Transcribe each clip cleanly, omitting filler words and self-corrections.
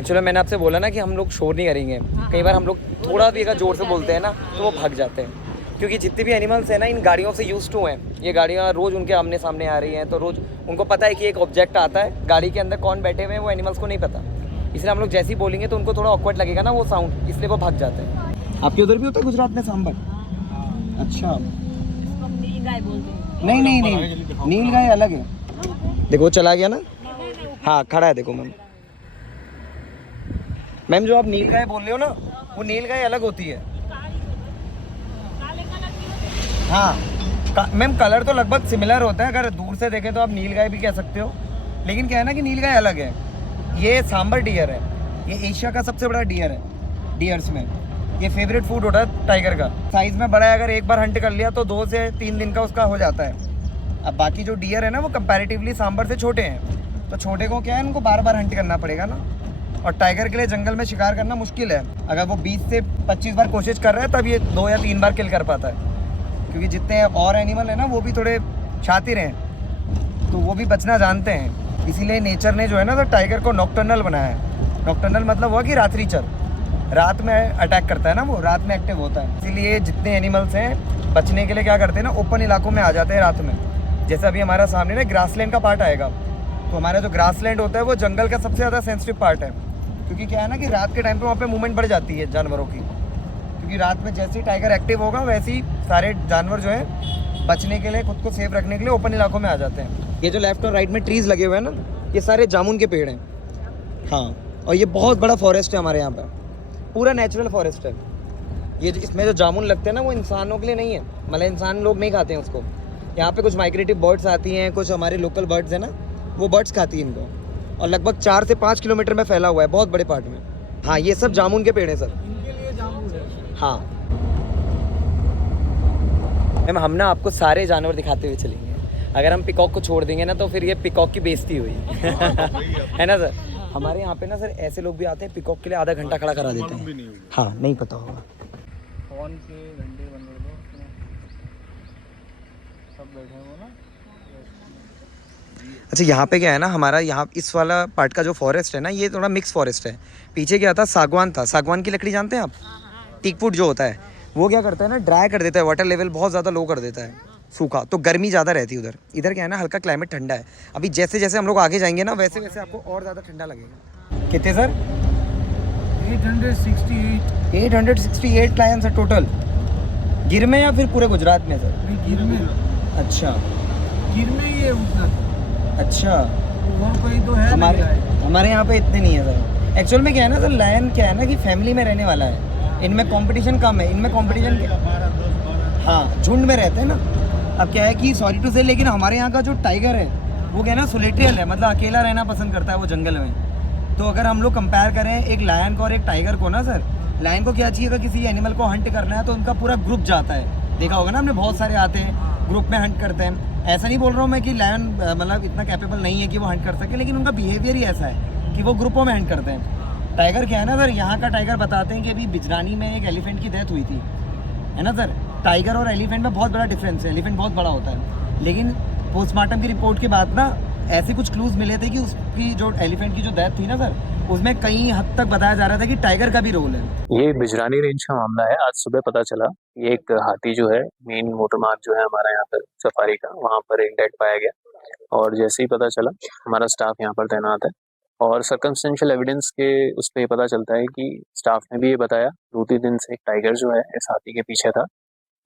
Actually मैंने आपसे बोला ना कि हम लोग शोर नहीं करेंगे। कई बार हम लोग थोड़ा भी अगर ज़ोर से बोलते हैं ना तो वो भाग जाते हैं, क्योंकि जितने भी एनिमल्स हैं ना इन गाड़ियों से यूज टू हैं। ये गाड़ियाँ रोज़ उनके आमने सामने आ रही हैं, तो रोज़ उनको पता है कि एक ऑब्जेक्ट आता है, गाड़ी के अंदर कौन बैठे हुए हैं वो एनिमल्स को नहीं पता। इसलिए हम लोग जैसे ही बोलेंगे तो उनको थोड़ा ऑकवर्ड लगेगा ना वो साउंड, इसलिए वो भाग जाते हैं। आपके उधर भी होता है गुजरात में सांबर? अच्छा, नील गाय बोलते हैं। नहीं नहीं नहीं, नील गाय अलग है। देखो वो चला गया ना, हाँ खड़ा है देखो मैम। मैम जो आप नील गाय बोल रहे हो ना, वो नील गाय अलग होती है। हाँ मैम, कलर तो लगभग सिमिलर होता है, अगर दूर से देखें तो आप नील गाय भी कह सकते हो, लेकिन क्या है ना कि नील गाय अलग है। ये सांबर डियर है, ये एशिया का सबसे बड़ा डियर है डियर्स में। ये फेवरेट फूड होता है टाइगर का। साइज में बड़ा है, अगर एक बार हंट कर लिया तो 2 से 3 दिन का उसका हो जाता है। अब बाकी जो डियर है ना वो कंपैरेटिवली सांबर से छोटे हैं, तो छोटे को क्या है, उनको बार बार हंट करना पड़ेगा ना। और टाइगर के लिए जंगल में शिकार करना मुश्किल है। अगर वो 20 से 25 बार कोशिश कर रहा है तब ये 2 या 3 बार किल कर पाता है, क्योंकि जितने और एनिमल है ना वो भी थोड़े शातिर हैं, तो वो भी बचना जानते हैं। इसीलिए नेचर ने जो है ना तो टाइगर को नॉकटर्नल बनाया है। नॉकटर्नल मतलब हुआ कि रात्रिचर, रात में अटैक करता है ना, वो रात में एक्टिव होता है। इसीलिए जितने एनिमल्स हैं बचने के लिए क्या करते हैं ना, ओपन इलाकों में आ जाते हैं रात में। जैसे अभी हमारा सामने ना ग्रासलैंड का पार्ट आएगा, तो हमारा जो ग्रासलैंड होता है वो जंगल का सबसे ज़्यादा सेंसिटिव पार्ट है, क्योंकि क्या है ना कि रात के टाइम पे वहाँ पे मूवमेंट बढ़ जाती है जानवरों की, क्योंकि रात में जैसे ही टाइगर एक्टिव होगा वैसे ही सारे जानवर जो है बचने के लिए, खुद को सेफ रखने के लिए ओपन इलाकों में आ जाते हैं। ये जो लेफ्ट और राइट में ट्रीज लगे हुए हैं ना, ये सारे जामुन के पेड़ हैं। हाँ, और ये बहुत बड़ा फॉरेस्ट है हमारे यहाँ पर, पूरा नेचुरल फॉरेस्ट है। ये इसमें जो जामुन लगते हैं ना वो इंसानों के लिए नहीं है, मतलब इंसान लोग नहीं खाते हैं उसको। यहाँ पे कुछ माइग्रेटिव बर्ड्स आती हैं, कुछ हमारे लोकल बर्ड्स हैं ना, वो बर्ड्स खाती हैं इनको। और लगभग 4 से 5 किलोमीटर में फैला हुआ है, बहुत बड़े पार्ट में। हाँ, ये सब जामुन के पेड़ हैं सर, इनके लिए जामुन है। हाँ मैम, हम ना आपको सारे जानवर दिखाते हुए चलेंगे। अगर हम पिकॉक को छोड़ देंगे ना तो फिर ये पिकॉक की बेइज्जती हुई है ना सर। हमारे यहाँ पे ना सर ऐसे लोग भी आते हैं, पिकॉक के लिए आधा घंटा खड़ा करा देते हैं। हाँ, नहीं पता होगा। कौन के घंटे बन रहे हो, सब बैठे हो ना। अच्छा, यहाँ पे क्या है ना, हमारा यहाँ इस वाला पार्ट का जो फॉरेस्ट है ना, ये थोड़ा मिक्स फॉरेस्ट है। पीछे क्या था, सागवान था। सागवान की लकड़ी जानते हैं आप? टीकवुड जो होता है वो क्या करता है ना, ड्राई कर देता है, वाटर लेवल बहुत ज़्यादा लो कर देता है, सूखा, तो गर्मी ज़्यादा रहती है उधर। इधर क्या है ना, हल्का क्लाइमेट ठंडा है। अभी जैसे जैसे हम लोग आगे जाएंगे ना वैसे वैसे आपको और ज़्यादा ठंडा लगेगा। कितने सर? 868। 868 लायंस है टोटल। गिर में या फिर पूरे गुजरात में सर? नहीं, गिर में। अच्छा गिर में ही है उतना था। अच्छा, वहाँ कोई तो है हमारे यहाँ पे इतने नहीं है सर। एक्चुअल में क्या है ना सर, लायन क्या है ना कि फैमिली में रहने वाला है, इनमें कंपटीशन कम है। इनमें कंपटीशन, हाँ, झुंड में रहते हैं ना। अब क्या है कि सॉरी टू से, लेकिन हमारे यहाँ का जो टाइगर है वो क्या है ना, सोलिटेरियन है, मतलब अकेला रहना पसंद करता है वो जंगल में। तो अगर हम लोग कंपेयर करें एक लायन को और एक टाइगर को ना सर, लायन को क्या चाहिए, अगर किसी एनिमल को हंट करना है तो उनका पूरा ग्रुप जाता है। देखा होगा ना हमने, बहुत सारे आते हैं ग्रुप में हंट करते हैं। ऐसा नहीं बोल रहा हूँ मैं कि लायन मतलब इतना कैपेबल नहीं है कि वो हंट कर सके, लेकिन उनका बिहेवियर ही ऐसा है कि वो ग्रुपों में हंट करते हैं। टाइगर क्या है ना सर, यहाँ का टाइगर बताते हैं कि अभी बिजरानी में एक एलिफेंट की डेथ हुई थी, है ना सर। टाइगर और एलिफेंट में बहुत बड़ा डिफरेंस है, एलिफेंट बहुत बड़ा होता है, लेकिन पोस्टमार्टम की रिपोर्ट के बाद ना ऐसे कुछ क्लूज मिले थे कि उसकी जो एलिफेंट की जो डेथ थी ना सर, उसमें कई हद तक बताया जा रहा था कि टाइगर का भी रोल है। ये बिजरानी रेंज का मामला है। आज सुबह पता चला ये एक हाथी जो है, मेन मोटर मार्ग जो है हमारा यहाँ पर सफारी का, वहाँ पर एक डेड पाया गया। और जैसे ही पता चला हमारा स्टाफ यहाँ पर तैनात है, और सर्कमस्टेंशियल एविडेंस के उस पर पता चलता है कि स्टाफ ने भी ये बताया 2-3 दिन से एक टाइगर जो है इस हाथी के पीछे था।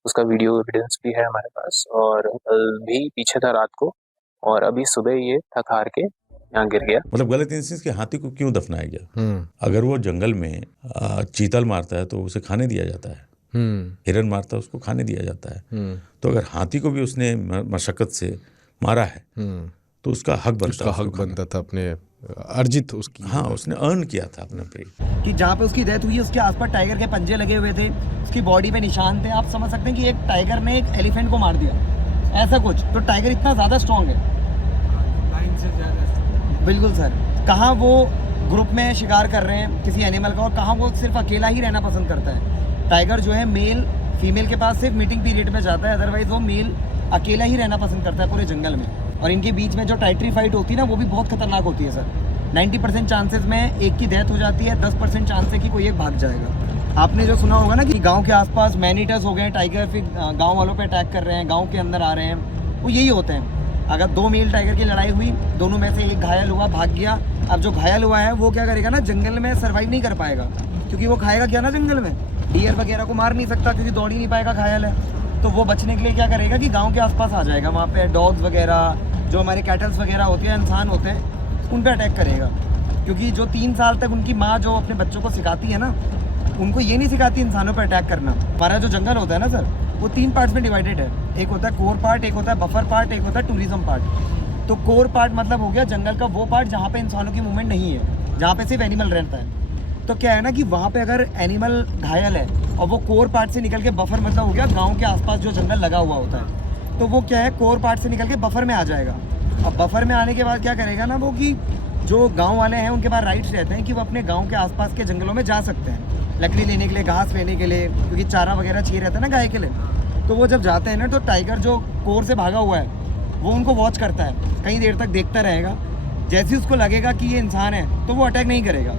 उसका वीडियो एविडेंस भी है हमारे पास, और कल भी पीछे था रात को, और अभी सुबह ये थक हार के यहाँ गिर गया। मतलब गलत इंस्टेंस कि हाथी को क्यों दफनाया गया? अगर वो जंगल में चीतल मारता है तो उसे खाने दिया जाता है, हिरन मारता है उसको खाने दिया जाता है। तो अगर हाथी को भी उसने मशक्कत से मारा है तो उसका हक बनता था अपने अर्जित उसकी। हाँ, उसने अर्न किया था अपने पे। कि जहाँ पे उसकी डेथ हुई है उसके आसपास टाइगर के पंजे लगे हुए थे, उसकी बॉडी पे निशान थे। आप समझ सकते हैं कि एक टाइगर ने एक एलिफेंट को मार दिया, ऐसा कुछ। तो टाइगर इतना ज़्यादा स्ट्रॉन्ग है, लाइन से ज़्यादा। बिल्कुल सर। कहाँ वो ग्रुप में शिकार कर रहे हैं किसी एनिमल का, और कहाँ वो सिर्फ अकेला ही रहना पसंद करता है। टाइगर जो है मेल फीमेल के पास सिर्फ मीटिंग पीरियड में जाता है, अदरवाइज वो मेल अकेला ही रहना पसंद करता है पूरे जंगल में। और इनके बीच में जो टाइटरी फाइट होती है ना, वो भी बहुत खतरनाक होती है सर। 90% चांसेस में एक की डेथ हो जाती है, 10% चांस है कि कोई एक भाग जाएगा। आपने जो सुना होगा ना कि गांव के आसपास मैन ईटर्स हो गए, टाइगर फिर गांव वालों पे अटैक कर रहे हैं, गांव के अंदर आ रहे हैं, वो यही होते हैं। अगर 2 मेल टाइगर की लड़ाई हुई, दोनों में से एक घायल हुआ, भाग गया। अब जो घायल हुआ है वो क्या करेगा ना, जंगल में सर्वाइव नहीं कर पाएगा, क्योंकि वो खाएगा क्या ना जंगल में, डियर वगैरह को मार नहीं सकता क्योंकि दौड़ ही नहीं पाएगा, घायल है। तो वो बचने के लिए क्या करेगा कि गांव के आसपास आ जाएगा, वहाँ पे डॉग्स वगैरह, जो हमारे कैटल्स वगैरह होते हैं, इंसान होते हैं, उन पे अटैक करेगा। क्योंकि जो 3 साल तक उनकी माँ जो अपने बच्चों को सिखाती है ना, उनको ये नहीं सिखाती इंसानों पर अटैक करना। हमारा जो जंगल होता है ना सर, वो 3 पार्ट्स में डिवाइडेड है। एक होता है कोर पार्ट, एक होता है बफर पार्ट, एक होता है टूरिज्म पार्ट। तो कोर पार्ट मतलब हो गया जंगल का वो पार्ट जहाँ पे इंसानों की मूवमेंट नहीं है, जहाँ पे सिर्फ एनिमल रहता है। तो क्या है ना कि वहाँ पे अगर एनिमल घायल है और वो कोर पार्ट से निकल के बफर मतलब हो गया गांव के आसपास जो जंगल लगा हुआ होता है, तो वो क्या है कोर पार्ट से निकल के बफर में आ जाएगा। और बफर में आने के बाद क्या करेगा ना वो कि जो गांव वाले हैं उनके पास राइट्स रहते हैं कि वो अपने गांव के आसपास के जंगलों में जा सकते हैं लकड़ी लेने के लिए, घास लेने के लिए, क्योंकि चारा वगैरह चाहिए रहता है ना गाय के लिए। तो वो जब जाते हैं ना तो टाइगर जो कोर से भागा हुआ है वो उनको वॉच करता है, कई देर तक देखता रहेगा। जैसे ही उसको लगेगा कि ये इंसान है तो वो अटैक नहीं करेगा,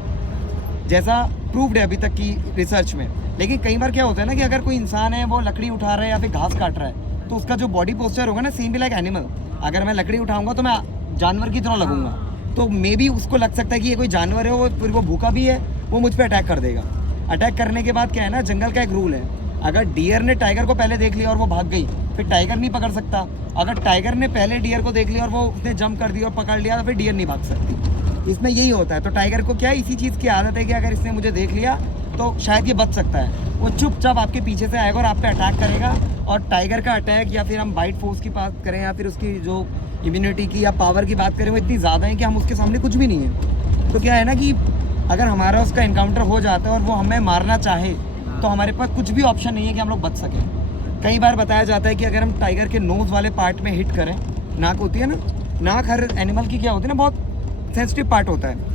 जैसा प्रूव्ड है अभी तक की रिसर्च में। लेकिन कई बार क्या होता है ना कि अगर कोई इंसान है वो लकड़ी उठा रहा है या फिर घास काट रहा है, तो उसका जो बॉडी पोस्चर होगा ना सेम भी लाइक एनिमल। अगर मैं लकड़ी उठाऊंगा तो मैं जानवर की तरह लगूंगा, तो मे बी उसको लग सकता है कि ये कोई जानवर है, वो फिर वो भूखा भी है, वो मुझ पर अटैक कर देगा। अटैक करने के बाद क्या है ना, जंगल का एक रूल है, अगर डियर ने टाइगर को पहले देख लिया और वो भाग गई, फिर टाइगर नहीं पकड़ सकता। अगर टाइगर ने पहले डियर को देख लिया और वो उसने जंप कर दिया और पकड़ लिया, तो फिर डियर नहीं भाग सकती। इसमें यही होता है। तो टाइगर को क्या है, इसी चीज़ की आदत है कि अगर इसने मुझे देख लिया तो शायद ये बच सकता है, वो चुपचाप आपके पीछे से आएगा और आप पे अटैक करेगा। और टाइगर का अटैक या फिर हम बाइट फोर्स की बात करें या फिर उसकी जो इम्यूनिटी की या पावर की बात करें, वो इतनी ज़्यादा है कि हम उसके सामने कुछ भी नहीं है। तो क्या है ना कि अगर हमारा उसका इनकाउंटर हो जाता है और वो हमें मारना चाहे, तो हमारे पास कुछ भी ऑप्शन नहीं है कि हम लोग बच सकें। कई बार बताया जाता है कि अगर हम टाइगर के नोज़ वाले पार्ट में हिट करें, नाक होती है ना, नाक हर एनिमल की क्या होती है ना, बहुत सेंसिटिव पार्ट होता है।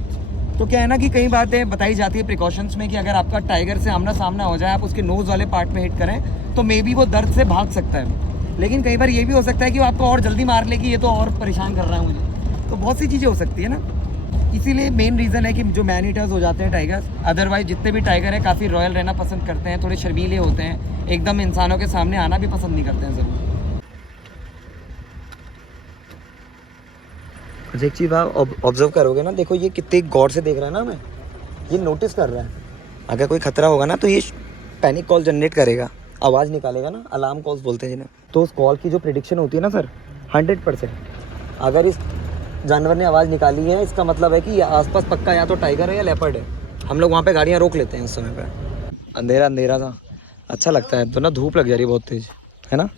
तो क्या है ना कि कई बातें बताई जाती है प्रिकॉशंस में कि अगर आपका टाइगर से आमना सामना हो जाए, आप उसके नोज़ वाले पार्ट में हिट करें, तो मे बी वो दर्द से भाग सकता है। लेकिन कई बार ये भी हो सकता है कि वो आपको और जल्दी मार ले कि ये तो और परेशान कर रहा है मुझे। तो बहुत सी चीज़ें हो सकती है ना, इसीलिए मेन रीज़न है कि जो मैन ईटर्स हो जाते हैं टाइगर्स। अदरवाइज जितने भी टाइगर हैं काफ़ी रॉयल रहना पसंद करते हैं, थोड़े शर्मीले होते हैं, एकदम इंसानों के सामने आना भी पसंद नहीं करते हैं ज़रूर। एक चीज़ आप ऑब्जर्व करोगे ना, देखो ये कितने गौर से देख रहा है ना, हमें ये नोटिस कर रहा है। अगर कोई खतरा होगा ना तो ये पैनिक कॉल जनरेट करेगा, आवाज़ निकालेगा ना, अलार्म कॉल्स बोलते हैं जिन्हें। तो उस कॉल की जो प्रेडिक्शन होती है ना सर, 100%, अगर इस जानवर ने आवाज़ निकाली है, इसका मतलब है कि आसपास पक्का या तो टाइगर है या लेपर्ड है। हम लोग वहाँ पे गाड़ियाँ रोक लेते हैं उस समय पे। अंधेरा अंधेरा था, अच्छा लगता है। तो ना धूप लग जा रही है बहुत तेज़, है ना,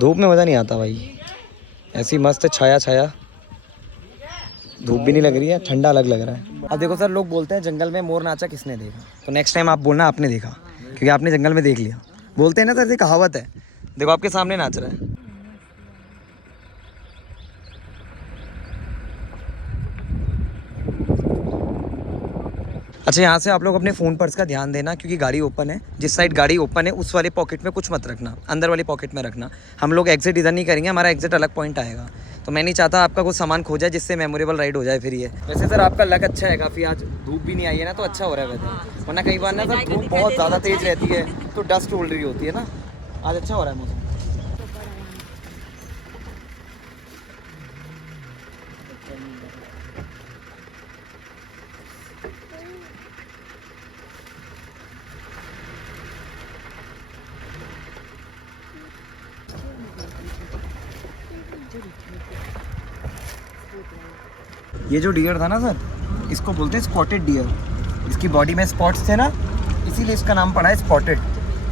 धूप में मज़ा नहीं आता भाई। ऐसी मस्त छाया छाया, धूप भी नहीं लग रही है, ठंडा अलग लग रहा है। अब देखो सर, लोग बोलते हैं जंगल में मोर नाचा किसने देखा, तो नेक्स्ट टाइम आप बोलना आपने देखा, क्योंकि आपने जंगल में देख लिया। बोलते हैं ना सर, ये कहावत है। देखो आपके सामने नाच रहा है। अच्छा, यहाँ से आप लोग अपने फ़ोन पर्स का ध्यान देना, क्योंकि गाड़ी ओपन है। जिस साइड गाड़ी ओपन है उस वाले पॉकेट में कुछ मत रखना, अंदर वाली पॉकेट में रखना। हम लोग एग्जिट इधर नहीं करेंगे, हमारा एग्जिट अलग पॉइंट आएगा। तो मैं नहीं चाहता आपका कुछ सामान खो जाए, जिससे मेमोरेबल राइड हो जाए फिर ये। वैसे सर आपका लक अच्छा है काफ़ी, आज धूप भी नहीं आई है ना, तो अच्छा हो रहा है वैसे। वरना कई बार ना सर धूप बहुत ज़्यादा तेज़ रहती है तो डस्ट उड़ रही होती है ना। आज अच्छा हो रहा है मौसम। ये जो डियर था ना सर, इसको बोलते हैं स्पॉटेड डियर। इसकी बॉडी में स्पॉट्स थे ना, इसीलिए इसका नाम पड़ा है स्पॉटेड।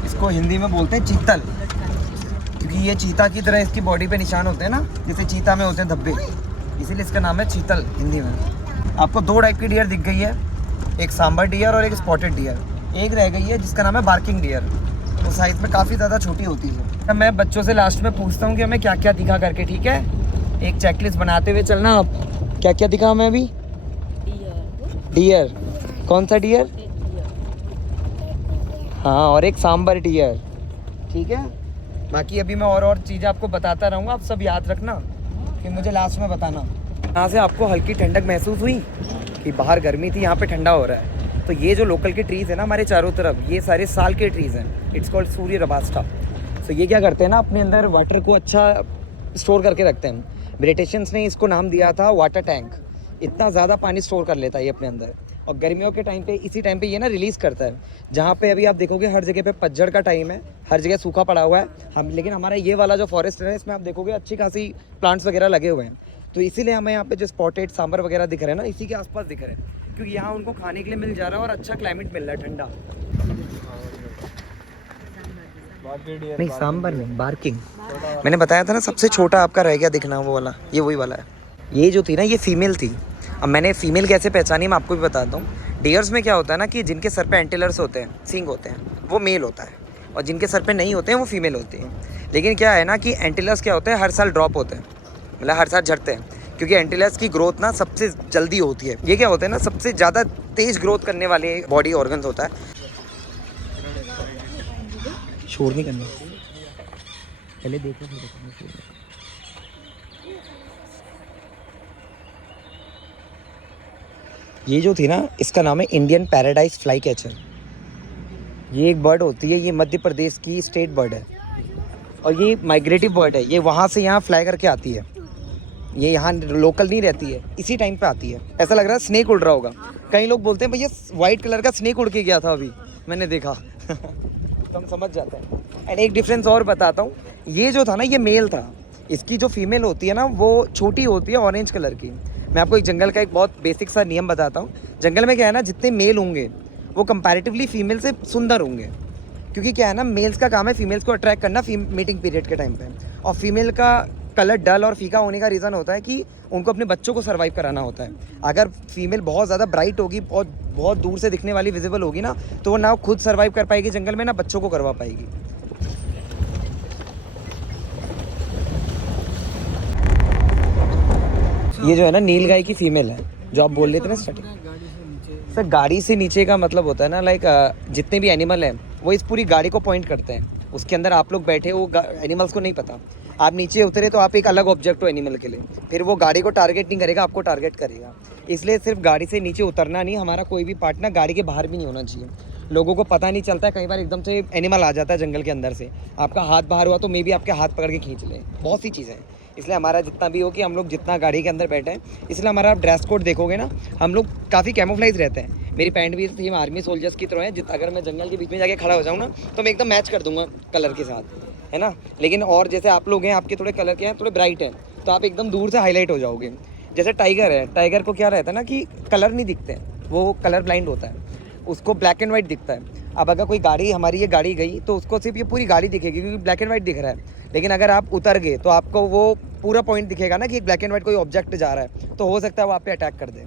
इसको हिंदी में बोलते हैं चीतल, क्योंकि ये चीता की तरह इसकी बॉडी पे निशान होते हैं ना, जैसे चीता में होते हैं धब्बे, इसीलिए इसका नाम है चीतल हिंदी में। आपको 2 टाइप की डियर दिख गई है, एक सांबर डियर और एक स्पॉटेड डियर। एक रह गई है जिसका नाम है बार्किंग डियर, वो साइज़ में काफ़ी ज़्यादा छोटी होती है। मैं बच्चों से लास्ट में पूछता हूँ कि हमें क्या क्या दिखा करके, ठीक है, एक चेकलिस्ट बनाते हुए चलना। आप क्या क्या दिखा हमें अभी? डियर। कौन सा डियर? हाँ, और एक सांबर डियर, ठीक है। बाकी अभी मैं और चीज़ें आपको बताता रहूँगा, आप सब याद रखना, फिर मुझे लास्ट में बताना। यहाँ से आपको हल्की ठंडक महसूस हुई? कि बाहर गर्मी थी, यहाँ पे ठंडा हो रहा है। तो ये जो लोकल के ट्रीज़ है ना हमारे चारों तरफ, ये सारे साल के ट्रीज़ हैं। इट्स कॉल्ड सूर्य रबास्टा। तो ये क्या करते हैं ना, अपने अंदर वाटर को अच्छा स्टोर करके रखते हैं। ब्रिटिशर्स ने इसको नाम दिया था वाटर टैंक। इतना ज़्यादा पानी स्टोर कर लेता है ये अपने अंदर, और गर्मियों के टाइम पे इसी टाइम पे ये ना रिलीज़ करता है। जहाँ पे अभी आप देखोगे हर जगह पे पतझड़ का टाइम है, हर जगह सूखा पड़ा हुआ है लेकिन हमारा ये वाला जो फॉरेस्ट है इसमें आप देखोगे अच्छी खासी प्लांट्स वगैरह लगे हुए हैं। तो इसीलिए हमें यहाँ पे जो स्पॉटेड सांबर वगैरह दिख रहे हैं ना, इसी के आसपास दिख रहे हैं, क्योंकि यहाँ उनको खाने के लिए मिल जा रहा है और अच्छा क्लाइमेट मिल रहा है, ठंडा। नहीं सांबर नहीं, बार्किंग। मैंने बताया था ना सबसे छोटा आपका रह गया दिखना वो वाला, ये वही वाला है। ये जो थी ना ये फीमेल थी। अब मैंने फीमेल कैसे पहचानी मैं आपको भी बताता हूँ। डियर्स में क्या होता है ना कि जिनके सर पे एंटीलर्स होते हैं, सींग होते हैं, वो मेल होता है, और जिनके सर पे नहीं होते हैं वो फीमेल होती हैं। लेकिन क्या है ना कि एंटीलर्स क्या होते हैं, हर साल ड्रॉप होते हैं, मतलब हर साल झड़ते हैं, क्योंकि एंटीलर्स की ग्रोथ ना सबसे जल्दी होती है। ये क्या होते हैं ना, सबसे ज़्यादा तेज़ ग्रोथ करने वाले बॉडी ऑर्गन्स होता है। शोर नहीं करना, पहले देखो फिर देखो। ये जो थी ना, इसका नाम है इंडियन पैराडाइज फ्लाई कैचर। ये एक बर्ड होती है, ये मध्य प्रदेश की स्टेट बर्ड है, और ये माइग्रेटिव बर्ड है। ये वहाँ से यहाँ फ्लाई करके आती है, ये यहाँ लोकल नहीं रहती है, इसी टाइम पे आती है। ऐसा लग रहा है स्नेक उड़ रहा होगा। कई लोग बोलते हैं भैया वाइट कलर का स्नेक उड़ के गया था अभी, मैंने देखा। तो हम समझ जाते हैं। एंड एक डिफरेंस और बताता हूँ, ये जो था ना ये मेल था, इसकी जो फीमेल होती है ना वो छोटी होती है, ऑरेंज कलर की। मैं आपको एक जंगल का एक बहुत बेसिक सा नियम बताता हूँ। जंगल में क्या है ना, जितने मेल होंगे वो कंपैरेटिवली फीमेल से सुंदर होंगे, क्योंकि क्या है ना, मेल्स का काम है फीमेल्स को अट्रैक्ट करना मीटिंग पीरियड के टाइम पे, और फीमेल का कलर डल और फीका होने का रीज़न होता है कि उनको अपने बच्चों को सर्वाइव कराना होता है। अगर फीमेल बहुत ज़्यादा ब्राइट होगी, बहुत दूर से दिखने वाली विजिबल होगी ना, तो वो ना खुद सर्वाइव कर पाएगी जंगल में, ना बच्चों को करवा पाएगी। ये जो है ना नीलगाय की फीमेल है, जो आप बोल रहे थे ना स्टार्टिंग। सर गाड़ी से नीचे का मतलब होता है ना, लाइक जितने भी एनिमल हैं वो इस पूरी गाड़ी को पॉइंट करते हैं। उसके अंदर आप लोग बैठे हो, एनिमल्स को नहीं पता। आप नीचे उतरे तो आप एक अलग ऑब्जेक्ट हो एनिमल के लिए, फिर वो गाड़ी को टारगेट नहीं करेगा, आपको टारगेट करेगा। इसलिए सिर्फ गाड़ी से नीचे उतरना नहीं, हमारा कोई भी पार्ट ना गाड़ी के बाहर भी नहीं होना चाहिए। लोगों को पता नहीं चलता है, कई बार एकदम से एनिमल आ जाता है जंगल के अंदर से, आपका हाथ बाहर हुआ तो मे भी आपके हाथ पकड़ के खींच लें, बहुत सी चीज़ें। इसलिए हमारा जितना भी हो कि हम लोग जितना गाड़ी के अंदर बैठे हैं, इसलिए हमारा आप ड्रेस कोड देखोगे ना, हम लोग काफ़ी कैमोफ्लाइज रहते हैं। मेरी पैंट भी सेम आर्मी सोल्जर्स की तरह है। अगर मैं जंगल के बीच में जाके खड़ा हो जाऊँ ना, तो मैं एकदम मैच कर दूंगा कलर के साथ, है ना। लेकिन और जैसे आप लोग हैं, आपके थोड़े कलर के हैं, थोड़े ब्राइट हैं, तो आप एकदम दूर से हाईलाइट हो जाओगे। जैसे टाइगर है, टाइगर को क्या रहता है ना कि कलर नहीं दिखते, वो कलर ब्लाइंड होता है, उसको ब्लैक एंड वाइट दिखता है। अब अगर कोई गाड़ी, हमारी ये गाड़ी गई तो उसको सिर्फ ये पूरी गाड़ी दिखेगी, क्योंकि ब्लैक एंड वाइट दिख रहा है। लेकिन अगर आप उतर गए तो आपको वो पूरा पॉइंट दिखेगा ना कि एक ब्लैक एंड वाइट कोई ऑब्जेक्ट जा रहा है, तो हो सकता है वो आप पे अटैक कर दे।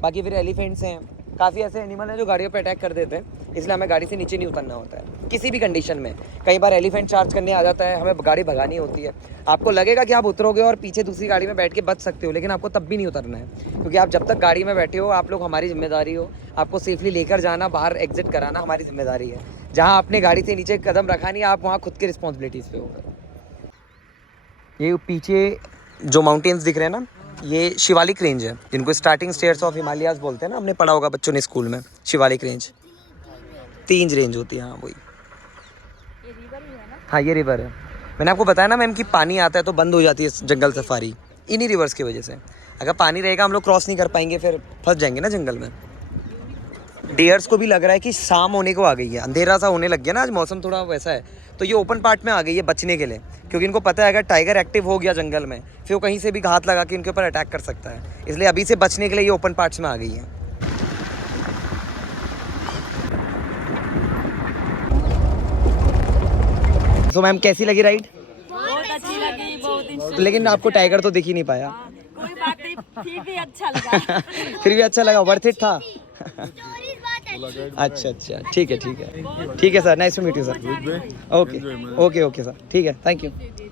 बाकी फिर एलिफेंट्स हैं, काफ़ी ऐसे एनिमल हैं जो गाड़ियों पे अटैक कर देते हैं, इसलिए हमें गाड़ी से नीचे नहीं उतरना होता है किसी भी कंडीशन में। कई बार एलिफेंट चार्ज करने आ जाता है, हमें गाड़ी भगानी होती है। आपको लगेगा कि आप उतरोगे और पीछे दूसरी गाड़ी में बैठ के बच सकते हो, लेकिन आपको तब भी नहीं उतरना है, क्योंकि आप जब तक गाड़ी में बैठे हो, आप लोग हमारी जिम्मेदारी हो। आपको सेफली लेकर जाना, बाहर एग्जिट कराना हमारी जिम्मेदारी है। जहाँ आपने गाड़ी से नीचे कदम रखा नहीं, आप वहाँ खुद की रिस्पॉन्सिबिलिटीज़ पे हो। ये पीछे जो माउंटेन्स दिख रहे हैं ना, ये शिवालिक रेंज है, जिनको स्टार्टिंग स्टेयर्स ऑफ हिमालयाज बोलते हैं ना, हमने पढ़ा होगा बच्चों ने स्कूल में। शिवालिक रेंज 3 रेंज होती है। हाँ वही, ये रिवर ही है ना? हाँ ये रिवर है। मैंने आपको बताया ना मैम कि पानी आता है तो बंद हो जाती है जंगल सफारी, इन्हीं रिवर्स की वजह से। अगर पानी रहेगा हम लोग क्रॉस नहीं कर पाएंगे, फिर फंस जाएंगे ना जंगल में। डियर्स को भी लग रहा है कि शाम होने को आ गई है, अंधेरा सा होने लग गया ना, आज मौसम थोड़ा वैसा है, तो ये ओपन पार्ट में आ गई है बचने के लिए, क्योंकि इनको पता है अगर टाइगर एक्टिव हो गया जंगल में, फिर वो कहीं से भी घात लगा के इनके ऊपर अटैक कर सकता है। इसलिए अभी से बचने के लिए ये ओपन पार्ट्स में आ गई है। तो मैम कैसी लगी राइड? बहुत अच्छी लगी, बहुत लेकिन आपको टाइगर तो दिख ही नहीं पाया। कोई बात नहीं, फिर भी अच्छा लगा। फिर भी अच्छा लगा, वर्थ इट था। अच्छा अच्छा, ठीक है ठीक है sir, nice to meet you sir. Okay okay okay sir, ठीक है, थैंक यू।